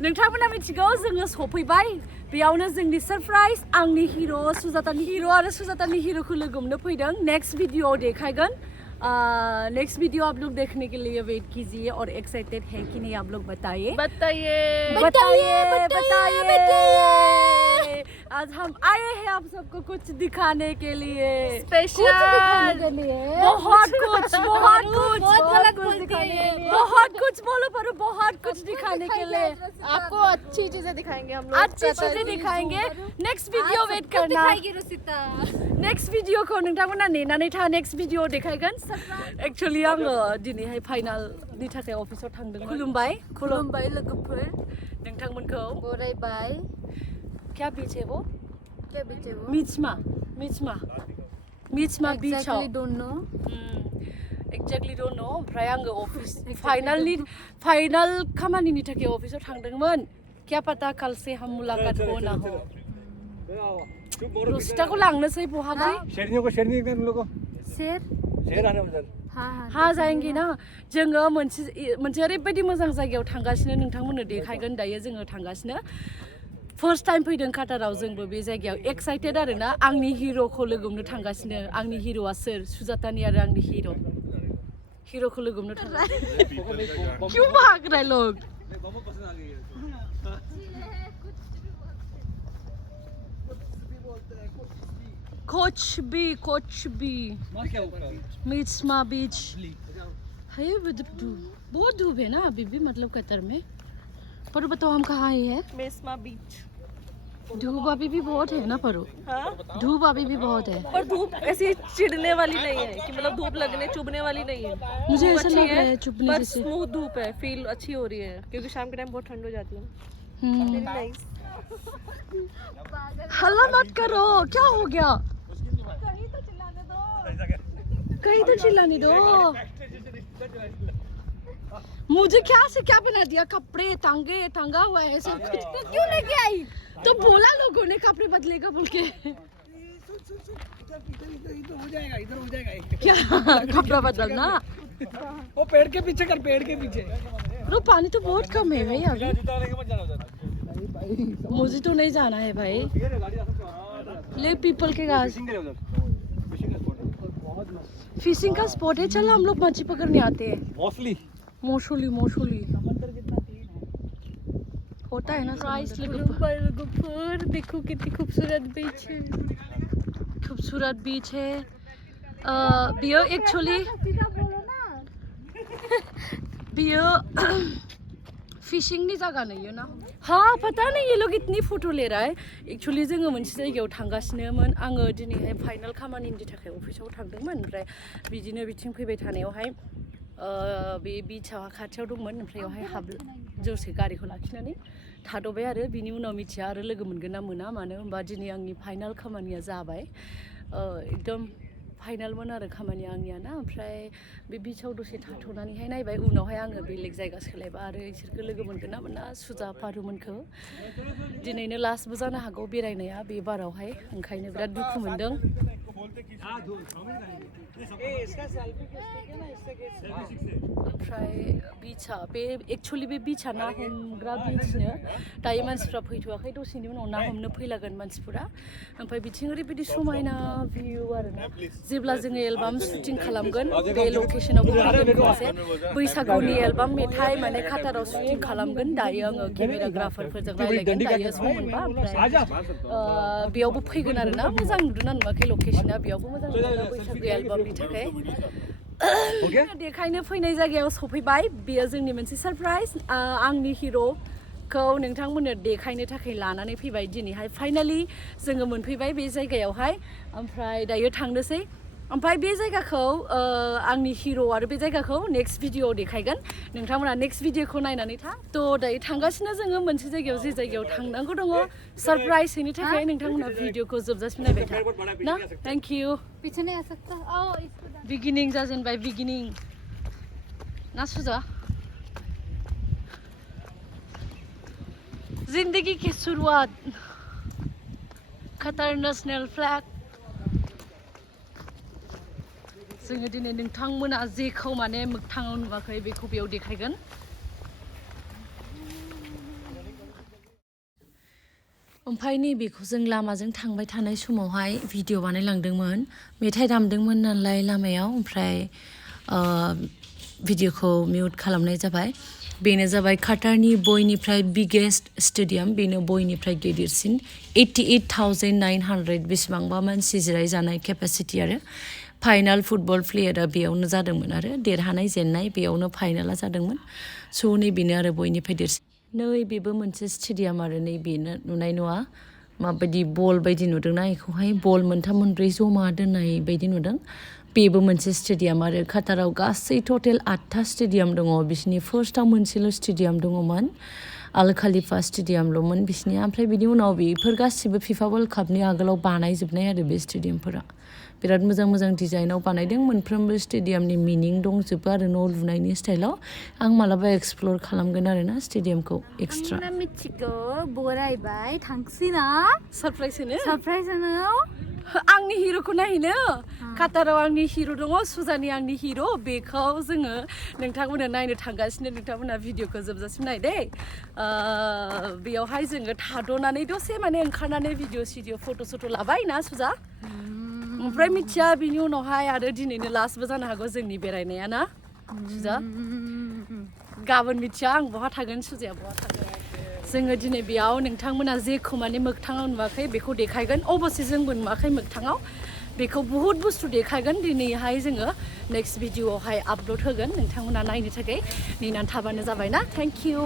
नोंथांमोना मिथिगौ जोङो सफैबाय बेयावनो जोंनि सरप्राइज आंनि हिर' सुजातानि हिर' आरो सुजातानि हिर'खौ लोगो मोननो फैदों नेक्स्ट वीडियो दिखाएगोन नेक्स्ट वीडियो आप लोग देखने के लिए वेट कीजिए और एक्साइटेड है कि नहीं आप लोग बताइए आज हम आए हैं आप सबको कुछ दिखाने के लिए स्पेशल बहुत कुछ बोलो पर बहुत कुछ दिखाने के लिए आपको अच्छी चीजें दिखाएंगे हम लोग अच्छी चीजें दिखाएंगे नेक्स्ट वीडियो वेट करना नेक्स्ट वीडियो को नोंथांमोना नेनानै था नेक्स्ट वीडियो दिखाएगोन एक्चुअली आङो दिनैहाय फाइनालनि थाखाय अफिसाव थांदों खुलुमबाय लोगोफोर नोंथांमोनखौ बरायबाय क्या बीच है वो मिचमा बीच एक्जेक्टली डोन्ट नो ओमफ्राय आङो अफिस फाइनल खामानिनि थाखाय अफिसाव थांदोंमोन क्या पता कल से हम मुलाकात हो ना हो रसिताखौ लांनोसै बहाबा हाँ जाएंगे ना जोङो मोनसे ओरैबायदि मोजां जायगायाव थांगासिनो नोंथांमोननो देखायगोन दायो जोङो थांगासिनो फर्स्ट टाइम फैदों काटाराव जोंबो बे जायगायाव एक्साइटेड आरो ना आंनि हिर'खौ लोगो मोननो थांगासिनो आंनि हिर'आ सोर सुजातानि आरो आंनि हिर'खौ लोगो मोननो थांगासिनो क्यों भाग रहे लोग कुछ भी मिचमा बीच है बहुत धूप है ना अभी भी मतलब कतर में पर बताओ हम कहाँ आए हैं मेस्मा बीच धूप अभी भी बहुत है ना परो धूप अभी भी बहुत है पर धूप ऐसी चिढ़ने वाली नहीं है कि मतलब धूप लगने चुभने वाली नहीं है मुझे ऐसा लग रहा है चुभने पर जैसे स्मूथ धूप है फील अच्छी हो रही है क्योंकि शाम के टाइम बहुत ठंड हो जाती है हल्ला मत करो क्या हो गया कहीं तो चिल्लाने दो मुझे क्या से क्या बना दिया कपड़े टांगा हुआ है सब कुछ क्यों लेके आई तो बोला लोगों ने कपड़े बदलेगा बोल के इधर हो जाएगा क्या कपड़ा बदलना वो पेड़ के पीछे रो पानी तो बहुत कम है भाई अभी मुझे तो नहीं जाना है भाई ले पीपल के घास फिशिंग का स्पॉट है चल हम लोग मच्छी पकड़ने आते हैं मौसूली होता है ना प्राइस गुफूर देखो कितनी खूबसूरत बीच है बियो एक्चुअली बियो फिशिंगनि जागा नहीं है ना हाँ पता नहीं ये लोग इतनी फोटो ले रहा है एक्चुअली जोङो मोनसे जायगायाव थांगासिनोमोन आङो दिनैहाय फाइनाल खामानिनि थाखाय अफिसाव थांदोंमोन ओमफ्राय बिदिनो बिथिं फैबाय थानायावहाय बे बीचआ खाथियाव दंमोन ओमफ्राय बेवहाय जौसे गारिखौ लाखिनानै थाद'बाय आरो बिनि उनाव मिथिया आरो लोगो मोनगोन ना मोना मानो होनबा दिनै आंनि फाइनाल खामानिया जाबाय एकदम फाइनालमोन आरो खामानिया आंनिया ना ओमफ्राय बे बीचआव दसे थाथ'नानैहाय नायबाय उनावहाय आङो बेलेग जायगा सोलायबा आरो इसोरखौ लोगो मोनगोन ना मोना सुजा पारुमोनखौ दिनैनो लास्टबो जानो हागौ बेरायनाया बे बारावहाय ओंखायनो बिराद दुखु मोनदों ओमफ्राय बीचआ बे एक्चुअलि बे बीचआ ना हमग्रा बीचनो दायो मानसिफ्रा फैथ'वाखै दसेनि उनाव ना हमनो फैलागोन मानसिफोरा ओमफ्राय बिथिं ओरैबायदि समायना भिउ आरोना जेब्ला जोङो एलबाम शुटिं खालामगोन बे लकेशनावबो फैगोन खनसे बैसागुनि एलबाम मेथाइ माने काटाराव शुटिं खालामगोन दायो आङो केमेराग्राफारफोरजों रायलायगोन दायो सम मोनबा ओमफ्राय बेयावबो फैगोन आरोना मोजां नुदोंना नुवाखै लकेशना बेयावबो मोजां नुदों बैसागु एलबामनि थाखाय देखायनो फैनाय जायगायाव सफैबाय बेयो जोंनि मोनसे सरप्राइज आंनि हिर'खौ नोंथांमोननो देखायनो थाखाय लानानै फैबाय दिनैहाय फाइनालि जोङो मोनफैबाय बे जायगायावहाय ओमफ्राय दायो थांनोसै ओमफ्राय बे जायगाखौ आंनि हिर' आरो बे जायगाखौ नेक्स्ट भिडिअ'आव देखायगोन नोंथांमोना नेक्स्ट भिडिअ'खौ नायनानै था थ' दायो थांगासिनो जोङो मोनसे जायगायाव जे जायगायाव थांनांगौ दङ सरप्राइज होनो थाखाय नोंथांमोना भिडिअ'खौ जोबजासिम नायबाय था ना थेंक इउ बिगिनिं जाजेनबाय बिगिनिं ना सुजा जिंदगी की शुरुआत कतार नेशनल फ्लैग जोङो दिनै नोंथांमोना जेखौ माने मोगथाङाव नुवाखै बेखौ बेयाव देखायगोन ओमफ्राय नैबेखौ जों लामाजों थांबाय थानाय समावहाय भिडिअ बानायलांदोंमोन मेथाइ दामदोंमोन नालाय लामायाव ओमफ्राय भिडिअखौ मिउट खालामनाय जाबाय बेनो जाबाय काटारनि बयनिफ्राय बिगेस्ट स्टेडियाम बेनो बयनिफ्राय गिदिरसिन 88,900 बेसेबांबा मानसि जिरायजानाय केपासिटि आरो फाइनाल फुटबल प्लेयारा बेयावनो जादोंमोन आरो देरहानाय जेननाय बेयावनो फाइनाला जादोंमोन स' नैबेनो आरो बयनिफ्राय देरसिन नैबेबो मोनसे स्टेडियाम आरो नैबेनो नुनाय नङा माबायदि बल बायदि नुदोंना बेखौहाय बल मोनथाम मोनब्रै जमा दोननाय बायदि नुदों बेबो मोनसे स्टेडियाम आरो काटाराव गासै टटेल 8था स्टेडियाम दङ बिसिनि फार्स्टआव मोनसेल' स्टेडियाम दङमोन आल खालिफा स्टेडियामल'मोन बिसिनिया ओमफ्राय बिनि उनाव बेफोर गासिबो फिफा वर्ल्ड कापनि आगोलाव बानायजोबनाय आरो बे स्टेडियामफोरा बिराद मोजां मोजां डिजाइनाव बानायदों मोनफ्रोमबो स्टेडियामनि मिनिं दंजोबो आरो न' लुनायनि स्टाइलाव आं मालाबा एक्सप्लर खालामगोन आरो ना स्टेडियामखौ एक्सट्रा आं मिथिगौ बरायबाय थांसैना सरप्राइज होनो सरप्राइज होनो आंनि हिर'खौ नायनो काटाराव आंनि हिर' दङ सुजानि आंनि हिर' बेखौ जोङो नोंथांमोननो नायनो थांगासिनो नोंथांमोनहा भिडिअखौ जोबजासिम नाय दे बेयावहाय जोङो थाद'नानै दसे माने ओंखारनानै भिडिअ फट' लाबाय ना सुजा ओमफ्राय मिथिया बिनि उनावहाय आरो दिनैनो लास्टबो जानो हागौ जोंनि बेरायनाया ना सुजा गाबोन मिथिया आं बहा थागोन सुजाया बहा थागोन जोङो दिनै बेयाव नोंथांमोना जेखौ माने मोगथाङाव नुवाखै बेखौ देखायगोन अबसे जोंबो नुवाखै मोगथाङाव बेखौ बुहुत बुस्थु देखायगोन दिनैहाय जोङो नेक्स्ट भिडिअआवहाय आपल'ड होगोन नोंथांमोना नायनो थाखाय नेनानै थाबानो जाबाय ना थेंक इउ